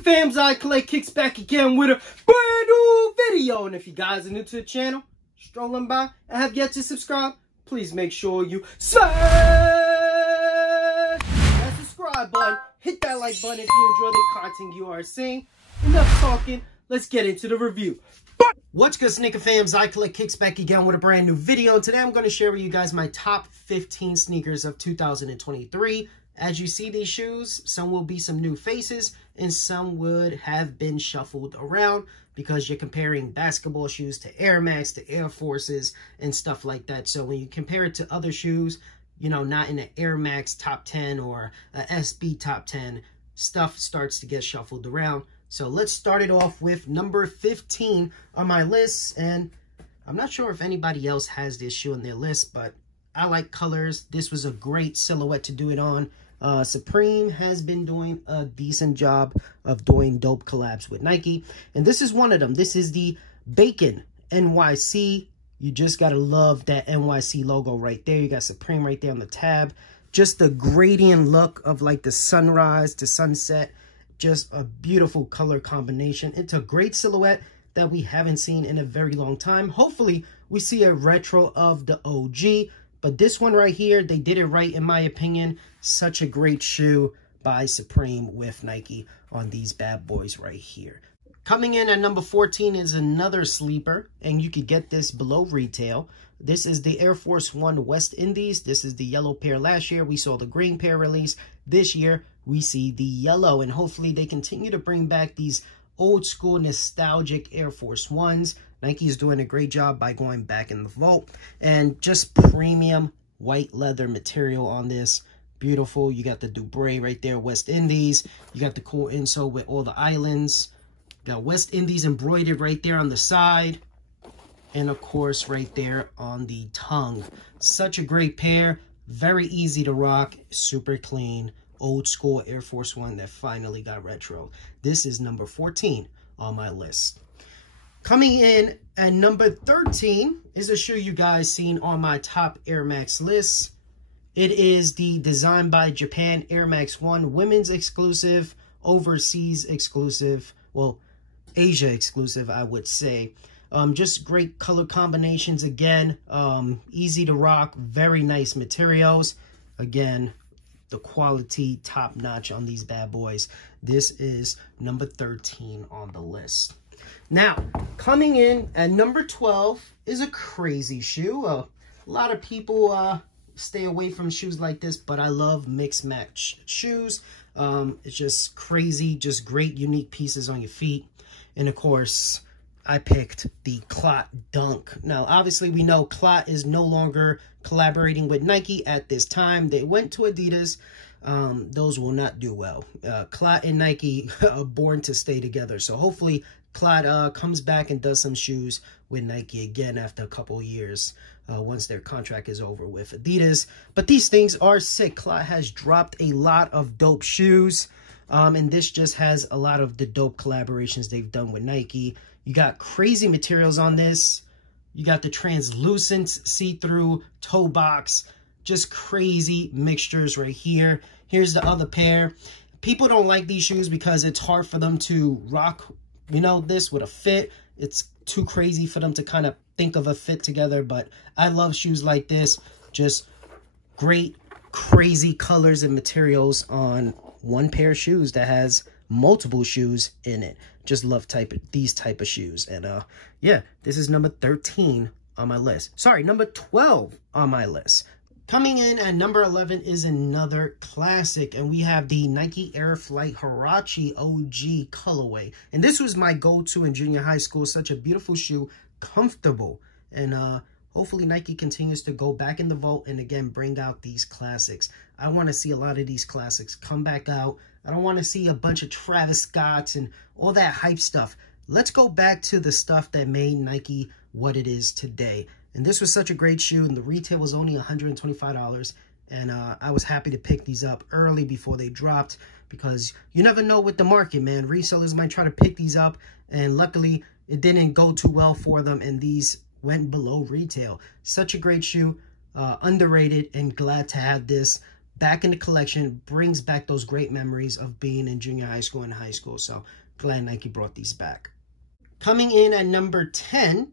Fams, Clot Kicks back again with a brand new video. And if you guys are new to the channel, strolling by and have yet to subscribe, please make sure you smash that subscribe button. Hit that like button if you enjoy the content you are seeing. Enough talking, let's get into the review. What's good, sneaker fams? Clot Kicks back again with a brand new video. Today I'm going to share with you guys my top 15 sneakers of 2023. As you see these shoes, some will be some new faces and some would have been shuffled around because you're comparing basketball shoes to Air Max, to Air Forces and stuff like that. So when you compare it to other shoes, you know, not in an Air Max top 10 or a SB top 10, stuff starts to get shuffled around. So let's start it off with number 15 on my list. And I'm not sure if anybody else has this shoe on their list, but I like colors. This was a great silhouette to do it on. Supreme has been doing a decent job of doing dope collabs with Nike. And this is one of them. This is the Bacon NYC. You just got to love that NYC logo right there. You got Supreme right there on the tab. Just the gradient look of like the sunrise to sunset. Just a beautiful color combination. It's a great silhouette that we haven't seen in a very long time. Hopefully, we see a retro of the OG. But this one right here, they did it right in my opinion. Such a great shoe by Supreme with Nike on these bad boys right here. Coming in at number 14 is another sleeper, and you could get this below retail. This is the Air Force One West Indies. This is the yellow pair last year. We saw the green pair release. This year, we see the yellow, and hopefully they continue to bring back these old school nostalgic Air Force Ones. Nike is doing a great job by going back in the vault, and just premium white leather material on this. Beautiful. You got the Dubray right there, West Indies. You got the cool insole with all the islands. You got West Indies embroidered right there on the side. And of course, right there on the tongue. Such a great pair. Very easy to rock. Super clean. Old school Air Force One that finally got retro. This is number 14 on my list. Coming in at number 13 is a shoe you guys seen on my top Air Max list. It is the Designed by Japan Air Max 1 women's exclusive, overseas exclusive, well, Asia exclusive, I would say. Just great color combinations again, easy to rock, very nice materials. Again, the quality top notch on these bad boys. This is number 13 on the list. Now, coming in at number 12 is a crazy shoe. A lot of people stay away from shoes like this, but I love mixed match shoes. It's just crazy, just great unique pieces on your feet. And of course, I picked the Clot Dunk. Now, obviously, we know Clot is no longer collaborating with Nike at this time. They went to Adidas. Those will not do well. Clot and Nike are born to stay together. So hopefully Clot comes back and does some shoes with Nike again after a couple of years once their contract is over with Adidas. But these things are sick. Clot has dropped a lot of dope shoes. And this just has a lot of the dope collaborations they've done with Nike. You got crazy materials on this. You got the translucent see-through toe box. Just crazy mixtures right here. Here's the other pair. People don't like these shoes because it's hard for them to rock, you know, this with a fit. It's too crazy for them to kind of think of a fit together. But I love shoes like this. Just great, crazy colors and materials on one pair of shoes that has multiple shoes in it. Just love these type of shoes. And yeah, this is number 13 on my list. Sorry, number 12 on my list. Coming in at number 11 is another classic, and we have the Nike Air Flight Huarache OG colorway. And this was my go-to in junior high school. Such a beautiful shoe, comfortable, and hopefully Nike continues to go back in the vault and again bring out these classics. I want to see a lot of these classics come back out. I don't want to see a bunch of Travis Scotts and all that hype stuff. Let's go back to the stuff that made Nike what it is today. And this was such a great shoe, and the retail was only $125. And I was happy to pick these up early before they dropped, because you never know with the market, man. Resellers might try to pick these up, and luckily it didn't go too well for them, and these went below retail. Such a great shoe, underrated, and glad to have this back in the collection, brings back those great memories of being in junior high school and high school. So glad Nike brought these back. Coming in at number 10,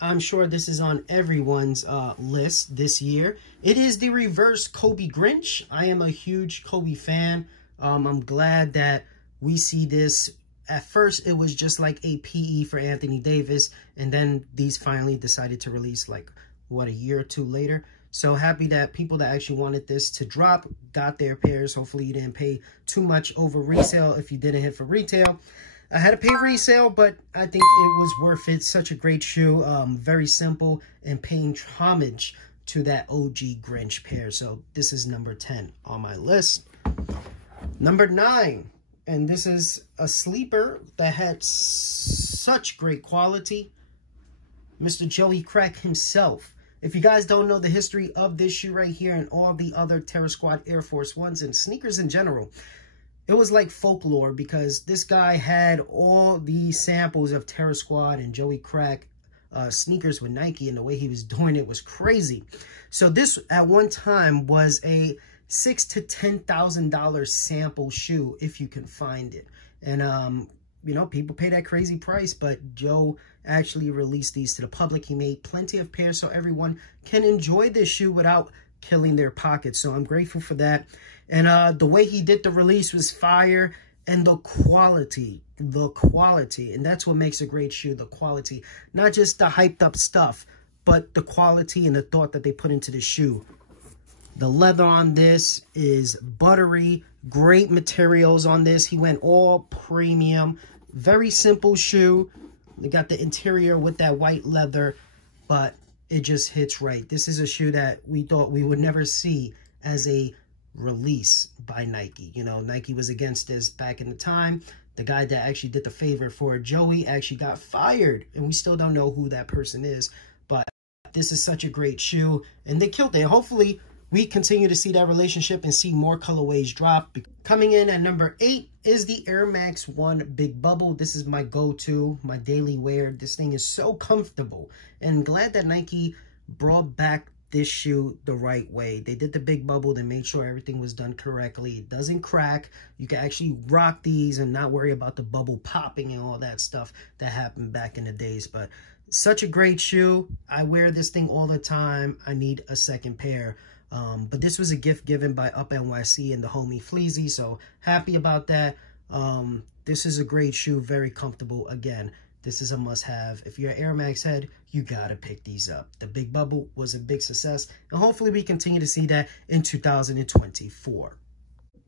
I'm sure this is on everyone's list this year. It is the reverse Kobe Grinch. I am a huge Kobe fan. I'm glad that we see this. At first, it was just like a PE for Anthony Davis, and then these finally decided to release like, what, a year or two later. So happy that people that actually wanted this to drop got their pairs. Hopefully you didn't pay too much over resale if you didn't hit for retail. I had to pay resale, but I think it was worth it. Such a great shoe, very simple, and paying homage to that OG Grinch pair. So this is number 10 on my list. Number 9. And this is a sleeper that had such great quality. Mr. Joey Crack himself. If you guys don't know the history of this shoe right here and all the other Terror Squad Air Force Ones and sneakers in general, it was like folklore because this guy had all the samples of Terror Squad and Joey Crack sneakers with Nike, and the way he was doing it was crazy. So this at one time was a $6,000 to $10,000 sample shoe if you can find it. And you know, people pay that crazy price, but Joe actually released these to the public. He made plenty of pairs so everyone can enjoy this shoe without killing their pockets. So I'm grateful for that. And the way he did the release was fire, and the quality, and that's what makes a great shoe, the quality. Not just the hyped up stuff, but the quality and the thought that they put into the shoe. The leather on this is buttery, great materials on this. He went all premium, very simple shoe. They got the interior with that white leather, but it just hits right. This is a shoe that we thought we would never see as a release by Nike. You know, Nike was against this back in the time. The guy that actually did the favor for Joey actually got fired, and we still don't know who that person is. But this is such a great shoe, and they killed it. Hopefully we continue to see that relationship and see more colorways drop. Coming in at number 8 is the Air Max 1 Big Bubble. This is my go-to, my daily wear. This thing is so comfortable. And I'm glad that Nike brought back this shoe the right way. They did the Big Bubble. They made sure everything was done correctly. It doesn't crack. You can actually rock these and not worry about the bubble popping and all that stuff that happened back in the days. But such a great shoe. I wear this thing all the time. I need a second pair. But this was a gift given by Up NYC and the homie Fleazy, so happy about that. This is a great shoe, very comfortable. Again, this is a must-have. If you're an Air Max head, you gotta pick these up. The Big Bubble was a big success, and hopefully we continue to see that in 2024.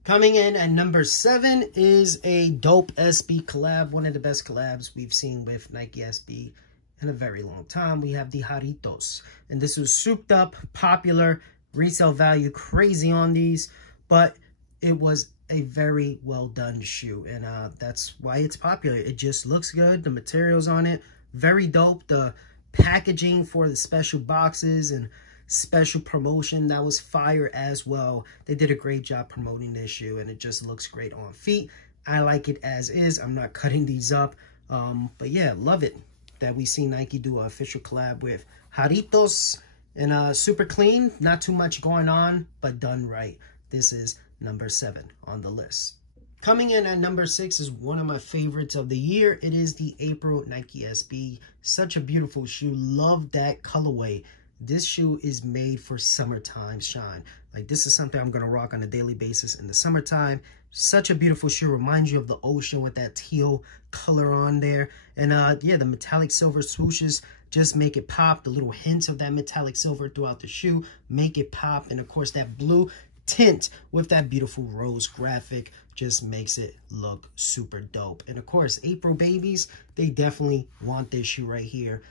Coming in at number 7 is a dope SB collab, one of the best collabs we've seen with Nike SB in a very long time. We have the Jarritos, and this was souped up, popular, resale value crazy on these, but it was a very well done shoe, and that's why it's popular. It just looks good. The materials on it, very dope. The packaging for the special boxes and special promotion, that was fire as well. They did a great job promoting this shoe, and it just looks great on feet. I like it as is. I'm not cutting these up, but yeah, love it that we see Nike do an official collab with Jarritos. And super clean, not too much going on, but done right. This is number 7 on the list. Coming in at number 6 is one of my favorites of the year. It is the April Nike SB. Such a beautiful shoe. Love that colorway. This shoe is made for summertime shine. Like, this is something I'm going to rock on a daily basis in the summertime. Such a beautiful shoe. Reminds you of the ocean with that teal color on there. And yeah, the metallic silver swooshes just make it pop. The little hints of that metallic silver throughout the shoe make it pop. And of course, that blue tint with that beautiful rose graphic just makes it look super dope. And of course, April babies, they definitely want this shoe right here.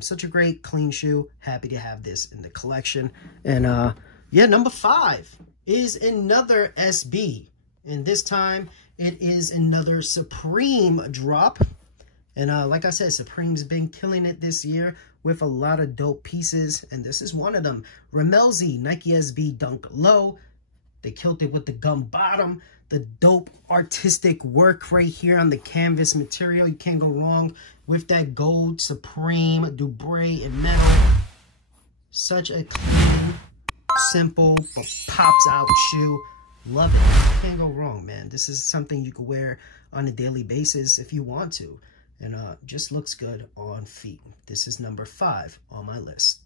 Such a great clean shoe. Happy to have this in the collection. And yeah, number 5 is another SB. And this time it is another Supreme drop. And like I said, Supreme's been killing it this year with a lot of dope pieces. And this is one of them. Ramelzi Nike SB Dunk Low. They killed it with the gum bottom. The dope artistic work right here on the canvas material. You can't go wrong with that gold Supreme Dubray and metal. Such a clean, simple but pops out shoe. Love it. Can't go wrong, man. This is something you can wear on a daily basis if you want to. And just looks good on feet. This is number 5 on my list.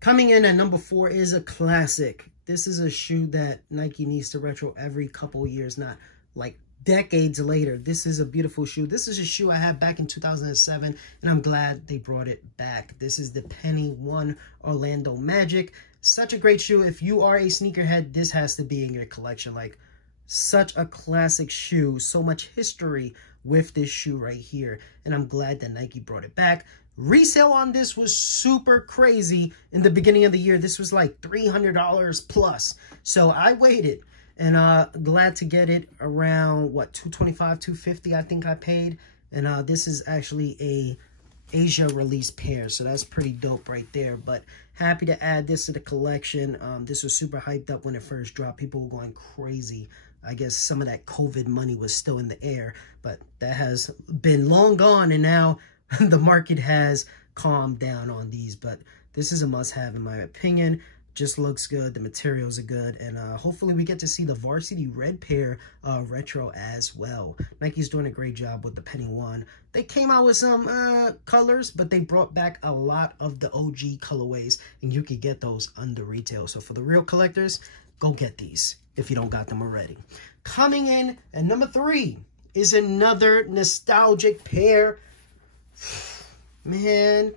Coming in at number 4 is a classic. This is a shoe that Nike needs to retro every couple years, not like decades later. This is a beautiful shoe. This is a shoe I had back in 2007, and I'm glad they brought it back. This is the Penny 1 Orlando Magic. Such a great shoe. If you are a sneakerhead, this has to be in your collection. Like, such a classic shoe. So much history with this shoe right here, and I'm glad that Nike brought it back. Resale on this was super crazy in the beginning of the year. This was like $300 plus. So I waited, and glad to get it around, what, $225, $250 I think I paid. And this is actually a Asia release pair, so that's pretty dope right there. But happy to add this to the collection. This was super hyped up when it first dropped. People were going crazy. I guess some of that COVID money was still in the air, but that has been long gone, and now the market has calmed down on these. But this is a must-have in my opinion. Just looks good. The materials are good, and hopefully we get to see the varsity red pair retro as well. Nike's doing a great job with the Penny 1. They came out with some colors, but they brought back a lot of the OG colorways, and you could get those under retail. So for the real collectors, go get these if you don't got them already. Coming in at number 3 is another nostalgic pair. Man,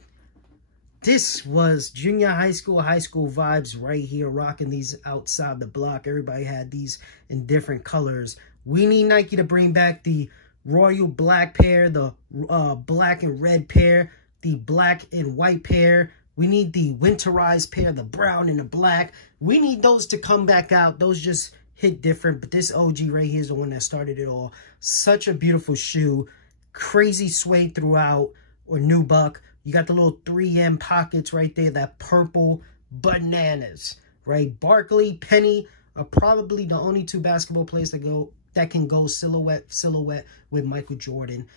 this was junior high school vibes right here, rocking these outside the block. Everybody had these in different colors. We need Nike to bring back the royal black pair, the black and red pair, the black and white pair. We need the winterized pair, the brown and the black. We need those to come back out. Those just hit different, but this OG right here is the one that started it all. Such a beautiful shoe. Crazy suede throughout, or nubuck. You got the little 3M pockets right there, that purple, bananas, right? Barkley, Penny are probably the only 2 basketball players that can go silhouette with Michael Jordan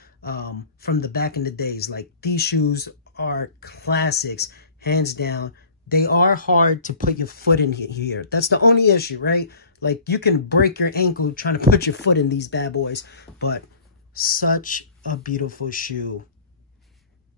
from the back in the days. Like, these shoes are classics, hands down. They are hard to put your foot in here. That's the only issue, right? Like, you can break your ankle trying to put your foot in these bad boys, but such a beautiful shoe.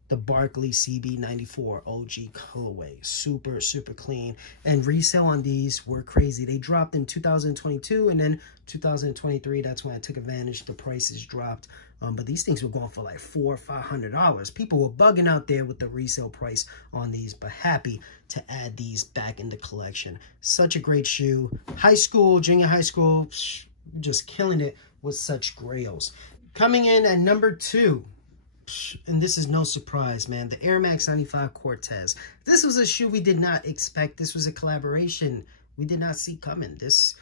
The Barkley CB94 OG colorway. Super, super clean. And resale on these were crazy. They dropped in 2022, and then 2023, that's when I took advantage. The prices dropped. But these things were going for like $400 or $500. People were bugging out there with the resale price on these, but happy to add these back in the collection. Such a great shoe. High school, junior high school, just killing it with such grails. Coming in at number 2, and this is no surprise, man, the Air Max 95 Cortez. This was a shoe we did not expect. This was a collaboration we did not see coming. This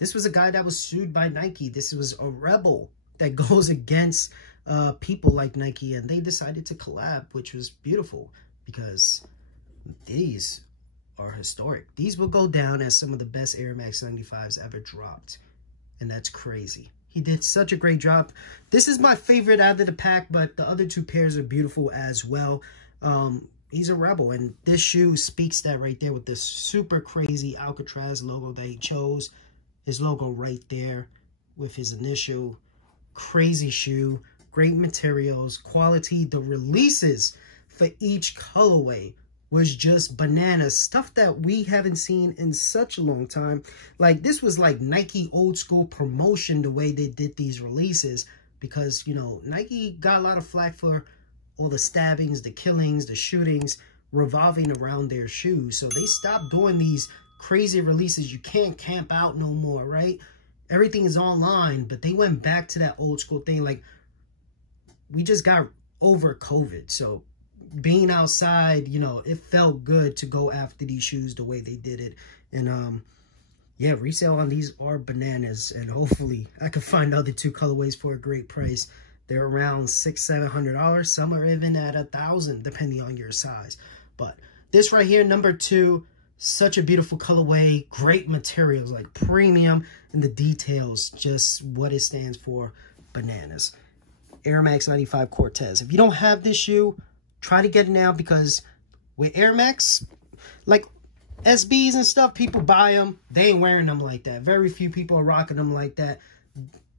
was a guy that was sued by Nike. This was a rebel that goes against people like Nike, and they decided to collab, which was beautiful because these are historic. These will go down as some of the best Air Max 95s ever dropped, and that's crazy. He did such a great job. This is my favorite out of the pack, but the other 2 pairs are beautiful as well. He's a rebel, and this shoe speaks that right there with this super crazy Alcatraz logo that he chose. His logo right there with his initial. Crazy shoe, great materials, quality. The releases for each colorway was just bananas. Stuff that we haven't seen in such a long time. Like, this was like Nike old school promotion, the way they did these releases, because, you know, Nike got a lot of flack for all the stabbings, the killings, the shootings revolving around their shoes. So they stopped doing these crazy releases. You can't camp out no more, right? Everything is online, but they went back to that old school thing. Like, we just got over COVID, so being outside, you know, it felt good to go after these shoes the way they did it. And yeah, resale on these are bananas, and hopefully I can find other 2 colorways for a great price. They're around $600-700. Some are even at $1,000 depending on your size. But this right here, number 2, such a beautiful colorway, great materials, like premium, and the details, just what it stands for, bananas. Air Max 95 Cortez. If you don't have this shoe, try to get it now, because with Air Max, like, SBs and stuff, people buy them. They ain't wearing them like that. Very few people are rocking them like that.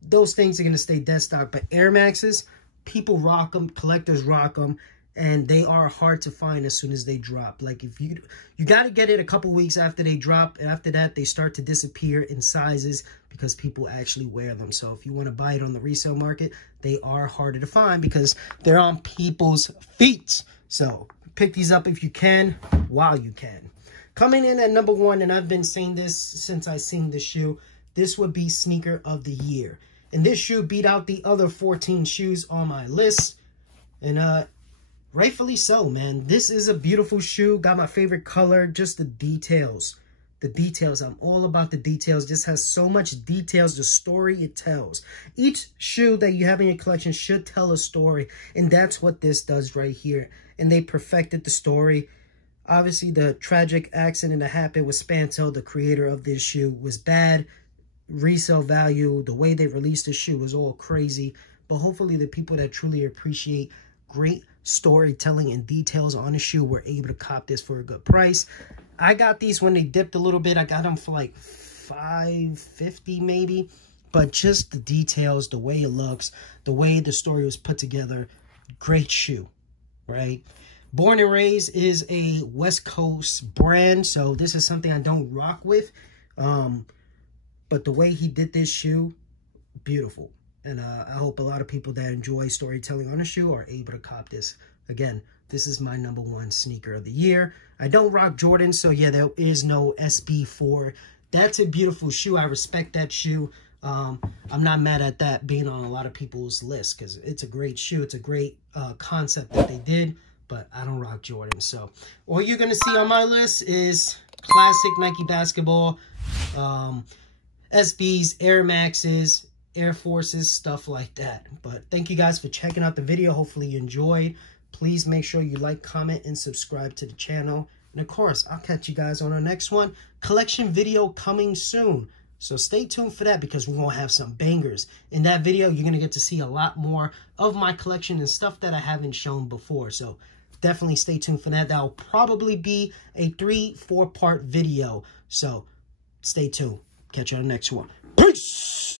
Those things are going to stay dead stock. But Air Maxes, people rock them. Collectors rock them. And they are hard to find as soon as they drop. Like, if you got to get it a couple weeks after they drop. After that, they start to disappear in sizes because people actually wear them. So if you want to buy it on the resale market, they are harder to find because they're on people's feet. So pick these up if you can, while you can. Coming in at number 1, and I've been saying this since I seen this shoe, this would be sneaker of the year. And this shoe beat out the other 14 shoes on my list. And rightfully so, man. This is a beautiful shoe. Got my favorite color. Just the details. The details. I'm all about the details. This has so much details. The story it tells. Each shoe that you have in your collection should tell a story. And that's what this does right here. And they perfected the story. Obviously, the tragic accident that happened with Spanto, the creator of this shoe, was bad. Resale value, the way they released the shoe was all crazy. But hopefully the people that truly appreciate great storytelling and details on a shoe were able to cop this for a good price. I got these when they dipped a little bit. I got them for like $5.50 maybe. But just the details, the way it looks, the way the story was put together, great shoe, right? Born and Raised is a West Coast brand, so this is something I don't rock with. But the way he did this shoe, beautiful. And I hope a lot of people that enjoy storytelling on a shoe are able to cop this. Again, this is my number 1 sneaker of the year. I don't rock Jordan, so yeah, there is no SB4. That's a beautiful shoe. I respect that shoe. I'm not mad at that being on a lot of people's list because it's a great shoe. It's a great concept that they did. But I don't rock Jordan. So all you're going to see on my list is classic Nike basketball, SBs, Air Maxes, Air Forces, stuff like that. But thank you guys for checking out the video. Hopefully you enjoyed. Please make sure you like, comment, and subscribe to the channel. And of course, I'll catch you guys on our next one. Collection video coming soon. So stay tuned for that because we're going to have some bangers. In that video, you're going to get to see a lot more of my collection and stuff that I haven't shown before. So definitely stay tuned for that. That'll probably be a 3-4 part video. So stay tuned. Catch you on the next one. Peace!